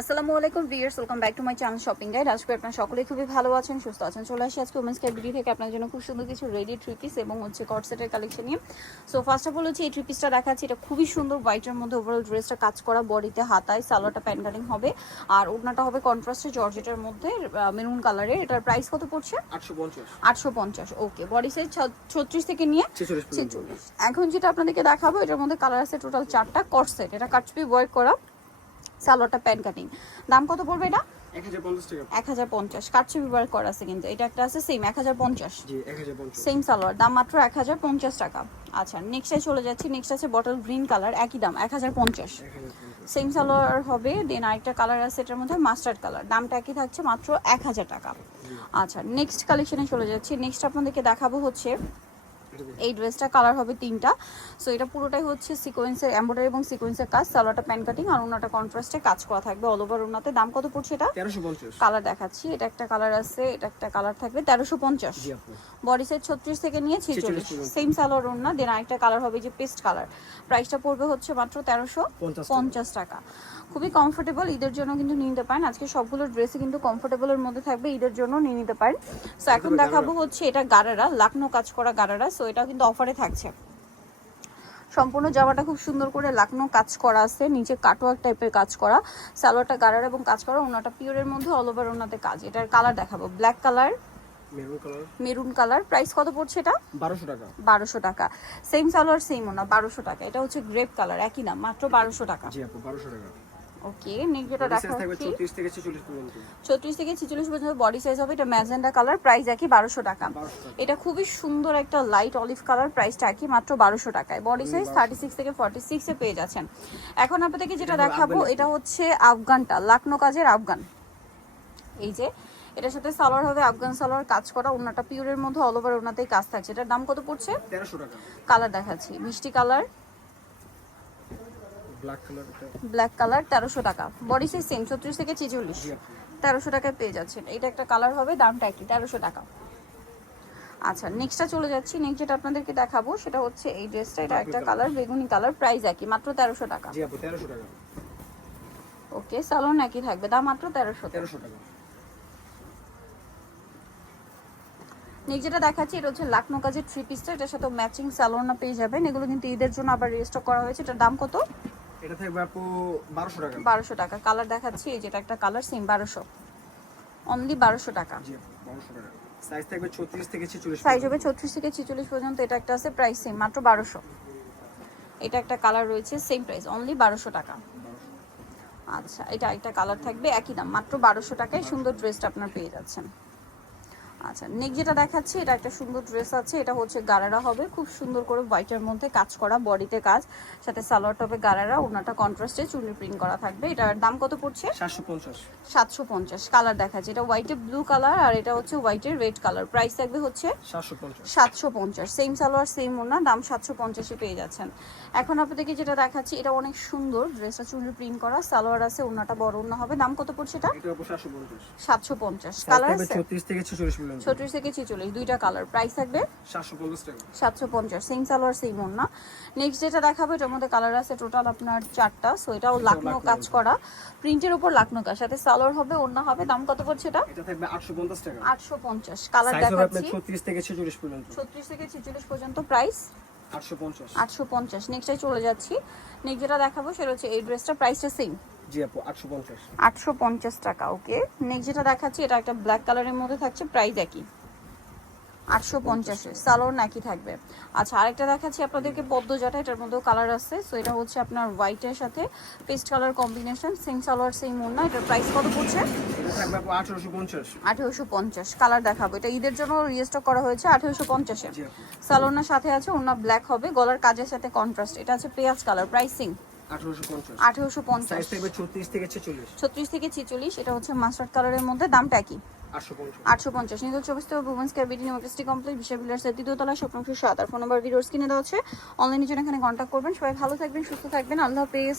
আসসালামু আলাইকুম viewers welcome back to my channel shopping guide. আজকে আপনারা সকলেই খুবই ভালো আছেন সুস্থ আছেন। চলে আসি আজকে উমেন্স ক্যাবিডি থেকে আপনার জন্য খুব সুন্দর কিছু রেডি থ্রি পিস এবং হচ্ছে কট সেটের কালেকশন নিয়ে। সো ফার্স্ট অফ অল হচ্ছে এই থ্রি পিসটা দেখাচ্ছি। এটা খুবই সুন্দর হোয়াইটের মধ্যে ওভারঅল ড্রেসটা কাজ করা বডিতে হাতায় সালোয়ারটা প্যান কাটিং হবে। আর ওড়নাটা হবে কন্ট্রাস্টে জর্জেটের মধ্যে মেরুন কালারের এটার প্রাইস কত পড়ছে? আটশো পঞ্চাশ। ওকে বডি সাইজ ছত্রিশ থেকে নিয়ে ছেচল্লিশ এখন যেটা আপনাদেরকে দেখাবো এটার মধ্যে কালার আছে টোটাল চারটা কট সেট এটা কাটছবি ওয়ার্ক করা। সালোয়ারটা প্যান কাটিং। দাম কত পড়বে এটা? এক হাজার পঞ্চাশ করা আছে কিন্তু? এটা একটা আছে সেম এক হাজার পঞ্চাশ। সেম সালোয়ার দাম মাত্র এক হাজার পঞ্চাশ টাকা। আচ্ছা নেক্সটে চলে যাচ্ছি নেক্সট আছে বটল গ্রিন কালার একই দাম এক হাজার পঞ্চাশ। সেম সালোয়ার হবে দেন আরেকটা কালার আছে এটার মধ্যে মাস্টার্ড কালার দামটা একই থাকছে মাত্র এক হাজার টাকা। আচ্ছা নেক্সট কালেকশনে চলে যাচ্ছি নেক্সট আপনাদেরকে দেখাবো হচ্ছে। এই ড্রেসটা কালার হবে তিনটা। সো এটা পুরোটাই হচ্ছে সিকোয়েন্সের এমব্রয়ডারি এবং সিকোয়েন্সের কাজ। সালোয়ারটা প্যান কাটিং আর ওনাটা কন্ট্রাস্টে কাজ করা থাকবে অল ওভার ওনাতে দাম কত পড়ছে এটা? কালার দেখাচ্ছি। এটা একটা কালার আছে এটা একটা কালার থাকবে তেরোশো পঞ্চাশ। বডি সাইজ ছত্রিশ থেকে নিয়ে ছেচল্লিশ। 46 সেম সালোয়ার ওড়না। দেন আরেকটা কালার হবে যে পেস্ট কালার প্রাইসটা পড়বে হচ্ছে মাত্র তেরোশো পঞ্চাশ টাকা। খুবই কমফোর্টেবল ঈদের জন্য কিন্তু নিয়ে নিতে পারেন। আজকে সবগুলো ড্রেসই কিন্তু কমফোর্টেবলের মধ্যে থাকবে ঈদের জন্য নিয়ে নিতে পারেন। সো এখন দেখাবো হচ্ছে এটা গারারা লাকনো কাজ করা গারারা। সো এটা কিন্তু অফারে থাকছে। সম্পূর্ণ জামাটা খুব সুন্দর করে লাকনো কাজ করা আছে নিচে কাটওয়ার্ক টাইপের কাজ করা সালোয়ারটা গারার এবং কাজ করা ওনাটা পিওরের মধ্যে অল ওভার ওনাতে কাজ। এটার কালার দেখাবো black colour maroon colour price কত পড়ছে এটা? বারোশো টাকা। বারোশো টাকা। সেম সালোয়ার সেম ওনা বারোশো টাকা। এটা হচ্ছে গ্রেপ কালার একই না মাত্র বারোশো টাকা। বারোশো টাকা। ওকে নেক্সট যেটা থাকবে চৌত্রিশ থেকে ছেচল্লিশ পর্যন্ত। ছত্রিশ থেকে ছেচল্লিশ পর্যন্ত বডি সাইজ হবে এটা ম্যাজেন্ডা কালার প্রাইস একই বারোশো টাকা। এটা খুবই সুন্দর একটা লাইট অলিভ কালার প্রাইসটা একই মাত্র বারোশো টাকায়। বডি সাইজ থার্টি সিক্স থেকে ফর্টি সিক্সে পেয়ে যাচ্ছেন। এখন আপনাদেরকে যেটা দেখাবো এটা হচ্ছে আফগানটা লাকনো কাজের আফগান। এই যে এটার সাথে সালোয়ার হবে আফগান সালোয়ার কাজ করা ওনাটা পিওরের মধ্যে অল ওভার ওনাতেই কাজ থাকছে। এটার দাম কত পড়ছে? তেরোশো টাকা। কালার দেখাচ্ছি মিষ্টি কালার ব্ল্যাক কালার এটা ব্ল্যাক কালার তেরোশো টাকা। বডি সাইজ সেম ছত্রিশ থেকে ছেচল্লিশ। জি আপু তেরোশো টাকায় পেয়ে যাচ্ছেন। এটা একটা কালার হবে দামটা একই তেরোশো টাকা। আচ্ছা নেক্সটটা চলে যাচ্ছি। নেক্সট যেটা আপনাদেরকে দেখাবো সেটা হচ্ছে এই ড্রেসটা এটা একটা কালার বেগুনি কালার প্রাইস একই মাত্র তেরোশো টাকা। জি আপু তেরোশো টাকা। ওকে সালোন একই থাকবে দাম মাত্র তেরোশো তেরোশো টাকা। নেক্সট যেটা দেখাচ্ছি এটা হচ্ছে লাকনো কাজের থ্রি পিসটা এটার সাথে ম্যাচিং স্যালোনা পেয়ে যাবেন। এগুলো কিন্তু ঈদের জন্য আবার রেজিস্টার করা হয়েছে। এটার দাম কত? এটা থাকবে আপু বারোশো টাকা। বারোশো টাকা। কালার দেখাচ্ছি এই যেটা একটা কালার সেম বারোশো। অনলি বারোশো টাকা। জি আপু বারোশো টাকা। সাইজ থাকবে ছত্রিশ থেকে ছেচল্লিশ সাইজ হবে ছত্রিশ থেকে ছেচল্লিশ পর্যন্ত এটা একটা আছে প্রাইস সেম মাত্র বারোশো। এটা একটা কালার রয়েছে সেম প্রাইস অনলি বারোশো টাকা। আচ্ছা এটা একটা কালার থাকবে একই দাম মাত্র বারোশো টাকায় সুন্দর ড্রেসটা আপনার পেয়ে যাচ্ছেন। আচ্ছা নেক্সট যেটা দেখাচ্ছি এটা একটা সুন্দর ড্রেস আছে এটা হচ্ছে গারারা হবে। খুব সুন্দর করে হোয়াইটের মধ্যে কাজ করা বডিতে কাজ সাথে সালোয়ার হবে গারারা ওনাটা কন্ট্রাস্টে চুনি প্রিন্ট করা থাকবে। এটার দাম কত পড়ছে? সাতশো পঞ্চাশ। সাতশো পঞ্চাশ কালার দেখাচ্ছে। এটা হোয়াইটে ব্লু কালার আর এটা হচ্ছে হোয়াইটের রেড কালার প্রাইস থাকবে হচ্ছে সাতশো পঞ্চাশ। সেম সালোয়ার সেম ওনা দাম সাতশো পঞ্চাশে পেয়ে যাচ্ছেন। এখন আপনাদেরকে যেটা দেখাচ্ছি এটা অনেক সুন্দর ড্রেসটা চুনি প্রিন্ট করা সালোয়ার আছে ওনাটা বড় ওনা হবে। দাম কত পড়ছে এটা? সাতশো পঞ্চাশ। কালার আছে? ছত্রিশ থেকে ছেচল্লিশ ছত্রিশ থেকে ছিচল্লিশ দুইটা কালার প্রাইস থাকবে। সাতশো পঞ্চাশ সেম সালোয়ার সেম ওনা নেক্সট যেটা দেখাবো এটার মধ্যে কালার আছে টোটাল আপনার চারটা সো এটাও লাকনো কাজ করা। প্রিন্টের উপর লাকনো কাজ সাথে সালোয়ার হবে ওনা হবে দাম কত পড়ছে এটা? এটা থাকবে আটশো পঞ্চাশ টাকা। আটশো পঞ্চাশ কালার দেখাচ্ছি। ছত্রিশ থেকে ছেচল্লিশ পর্যন্ত। ছত্রিশ থেকে ছিচল্লিশ পর্যন্ত প্রাইস আটশো পঞ্চাশ। আটশো পঞ্চাশ নেক্সটে চলে যাচ্ছি। নেক্সট যেটা দেখাবো সেটা হচ্ছে এই ড্রেসটা প্রাইসটা সেম জি আপু আটশো পঞ্চাশ। আটশো পঞ্চাশ টাকা ওকে। নেক্সট যেটা দেখাচ্ছি এটা একটা ব্ল্যাক কালারের মধ্যে থাকছে প্রাইস একই। আটশো পঞ্চাশে সালোয়ার নাকি থাকবে। আচ্ছা আরেকটা দেখাচ্ছি আপনাদেরকে পদ্মজাটা এটার মধ্যেও কালার আছে। সো এটা হচ্ছে আপনার হোয়াইটের সাথে paste colour combination same salwar same ওড়না এটার প্রাইস কত পড়ছে? আঠারোশো পঞ্চাশ। কালার দেখাবো। এটা ঈদের জন্য রিস্টক করা হয়েছে আঠেরোশো পঞ্চাশে সালোনার সাথে আছে ওড়না ব্ল্যাক হবে। গলার কাজের সাথে কন্ট্রাস্ট এটা আছে পেঁয়াজ কালার প্রাইসিং আঠারোশো পঞ্চাশ। ছত্রিশ থেকে ছেচল্লিশ। ছত্রিশ থেকে ছিচল্লিশ এটা হচ্ছে মাস্টার্ড কালারের মধ্যে দামটা একই। আটশো পঞ্চাশ। নিদল ভুবন স্কোয়ার কমপ্লেক্স স্বপ্নপুর সাত। আর ফোন নাম্বার দেওয়া অনলাইনের জন্য এখানে কন্ট্যাক্ট করবেন। সবাই ভালো থাকবেন সুস্থ থাকবেন। আল্লাহ হাফেজ।